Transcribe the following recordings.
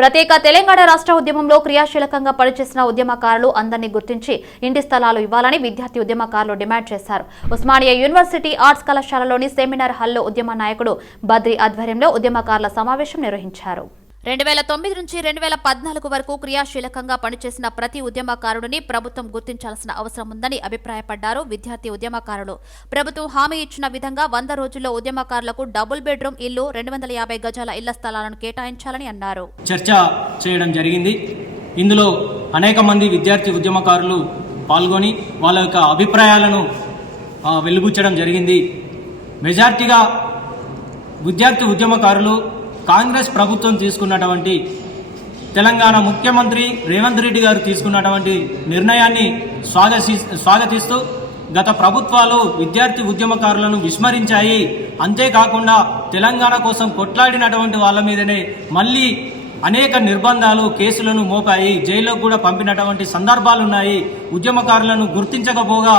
ప్రత్యేక తెలంగాణ రాష్ట్ర ఉద్యమంలో క్రియాశీలకంగా పనిచేసిన ఉద్యమకారులు అందరినీ గుర్తించి ఇంటి స్థలాలు ఇవ్వాలని విద్యార్థి ఉద్యమకారులు డిమాండ్ చేశారు. ఉస్మానియా యూనివర్సిటీ ఆర్ట్స్ కళాశాలలోని సెమినార్ హాల్లో ఉద్యమ నాయకుడు బద్రి ఆధ్వర్యంలో ఉద్యమకారుల సమావేశం నిర్వహించారు. 2009 నుంచి 2014 వరకు క్రియాశీలకంగా పనిచేసిన ప్రతి ఉద్యమకారుడిని ప్రభుత్వం గుర్తించాల్సిన అవసరం ఉందని అభిప్రాయపడ్డారు విద్యార్థి ఉద్యమకారులు. ప్రభుత్వం హామీ ఇచ్చిన విధంగా 100 రోజుల్లో ఉద్యమకారులకు డబుల్ బెడ్రూమ్ ఇల్లు, 250 గజాల ఇళ్ల స్థలాలను కేటాయించాలని అన్నారు. చర్చ చేయడం జరిగింది. ఇందులో అనేక మంది విద్యార్థి ఉద్యమకారులు పాల్గొని వాళ్ళ యొక్క అభిప్రాయాలను వెలుబుచ్చడం జరిగింది. మెజార్టీగా విద్యార్థి ఉద్యమకారులు కాంగ్రెస్ ప్రభుత్వం తీసుకున్నటువంటి తెలంగాణ ముఖ్యమంత్రి రేవంత్ రెడ్డి గారు తీసుకున్నటువంటి నిర్ణయాన్ని స్వాగతిస్తూ గత ప్రభుత్వాలు విద్యార్థి ఉద్యమకారులను విస్మరించాయి, అంతేకాకుండా తెలంగాణ కోసం కొట్లాడినటువంటి వాళ్ళ మీదనే మళ్ళీ అనేక నిర్బంధాలు కేసులను మోపాయి, జైల్లో కూడా పంపినటువంటి సందర్భాలున్నాయి. ఉద్యమకారులను గుర్తించకపోగా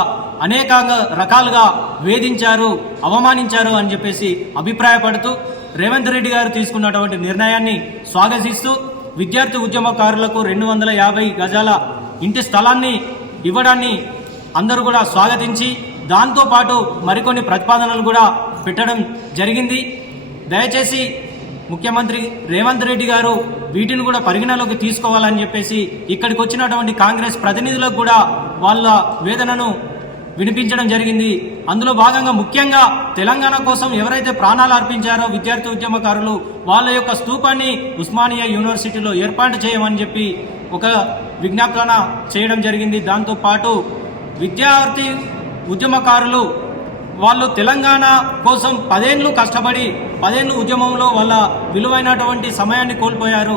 అనేక రకాలుగా వేధించారు, అవమానించారు అని చెప్పేసి అభిప్రాయపడుతూ రేవంత్ రెడ్డి గారు తీసుకున్నటువంటి నిర్ణయాన్ని స్వాగతిస్తూ విద్యార్థి ఉద్యమకారులకు 250 గజాల ఇంటి స్థలాన్ని ఇవ్వడాన్ని అందరూ కూడా స్వాగతించి దాంతోపాటు మరికొన్ని ప్రతిపాదనలు కూడా పెట్టడం జరిగింది. దయచేసి ముఖ్యమంత్రి రేవంత్ రెడ్డి గారు వీటిని కూడా పరిగణలోకి తీసుకోవాలని చెప్పేసి ఇక్కడికి వచ్చినటువంటి కాంగ్రెస్ ప్రతినిధులకు కూడా వాళ్ళ వేదనను వినిపించడం జరిగింది. అందులో భాగంగా ముఖ్యంగా తెలంగాణ కోసం ఎవరైతే ప్రాణాలు అర్పించారో విద్యార్థి ఉద్యమకారులు వాళ్ళ యొక్క స్తూపాన్ని ఉస్మానియా యూనివర్సిటీలో ఏర్పాటు చేయమని చెప్పి ఒక విజ్ఞాపన చేయడం జరిగింది. దాంతోపాటు విద్యార్థి ఉద్యమకారులు వాళ్ళు తెలంగాణ కోసం 10 ఏళ్ళు కష్టపడి 10 ఏళ్ళు ఉద్యమంలో వాళ్ళ విలువైనటువంటి సమయాన్ని కోల్పోయారు.